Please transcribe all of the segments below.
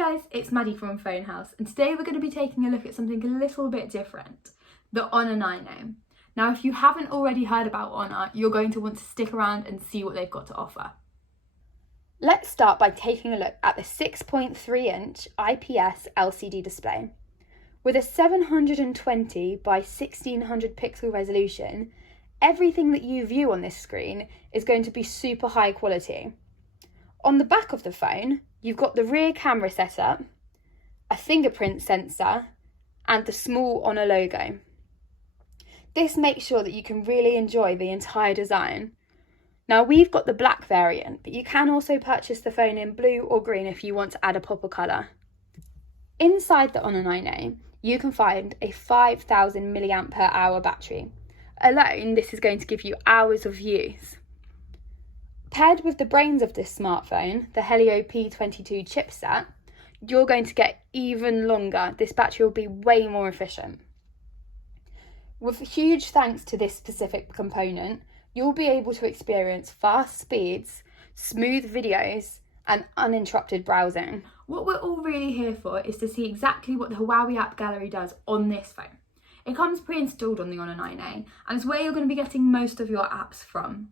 guys, it's Maddie from Fonehouse, and today we're going to be taking a look at something a little bit different, the Honor 9A. Now, if you haven't already heard about Honor, you're going to want to stick around and see what they've got to offer. Let's start by taking a look at the 6.3-inch IPS LCD display. With a 720 by 1600 pixel resolution, everything that you view on this screen is going to be super high quality. On the back of the phone, you've got the rear camera setup, a fingerprint sensor, and the small Honor logo. This makes sure that you can really enjoy the entire design. Now, we've got the black variant, but you can also purchase the phone in blue or green if you want to add a pop of colour. Inside the Honor 9A, you can find a 5000 mAh battery. Alone, this is going to give you hours of use. Paired with the brains of this smartphone, the Helio P22 chipset, you're going to get even longer. This battery will be way more efficient. With huge thanks to this specific component, you'll be able to experience fast speeds, smooth videos, and uninterrupted browsing. What we're all really here for is to see exactly what the Huawei App Gallery does on this phone. It comes pre-installed on the Honor 9A, and it's where you're going to be getting most of your apps from.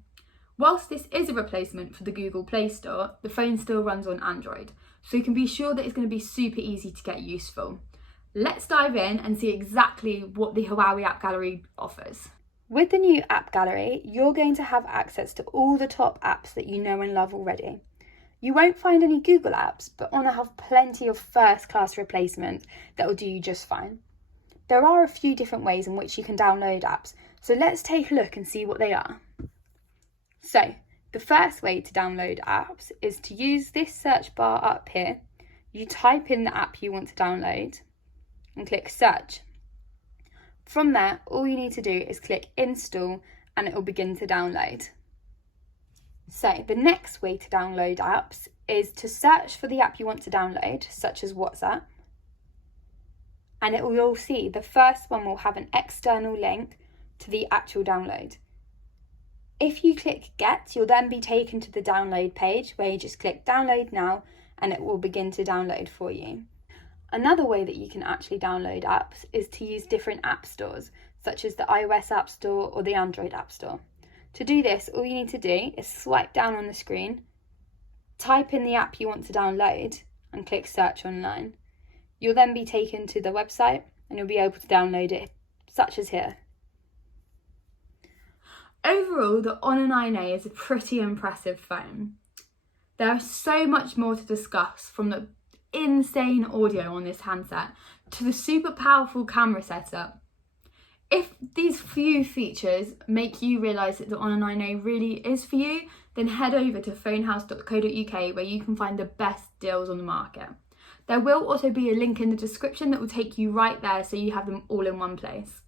Whilst this is a replacement for the Google Play Store, the phone still runs on Android, so you can be sure that it's going to be super easy to get useful. Let's dive in and see exactly what the Huawei App Gallery offers. With the new App Gallery, you're going to have access to all the top apps that you know and love already. You won't find any Google apps, but Honor have plenty of first-class replacements that will do you just fine. There are a few different ways in which you can download apps, so let's take a look and see what they are. So, the first way to download apps is to use this search bar up here. You type in the app you want to download and click search. From there, all you need to do is click install and it will begin to download. So, the next way to download apps is to search for the app you want to download, such as WhatsApp, and you'll see the first one will have an external link to the actual download. If you click get, you'll then be taken to the download page where you just click download now and it will begin to download for you. Another way that you can actually download apps is to use different app stores, such as the iOS App Store or the Android App Store. To do this, all you need to do is swipe down on the screen, type in the app you want to download and click search online. You'll then be taken to the website and you'll be able to download it, such as here. Overall, the Honor 9A is a pretty impressive phone. There is so much more to discuss, from the insane audio on this handset to the super powerful camera setup. If these few features make you realise that the Honor 9A really is for you, then head over to fonehouse.co.uk where you can find the best deals on the market. There will also be a link in the description that will take you right there so you have them all in one place.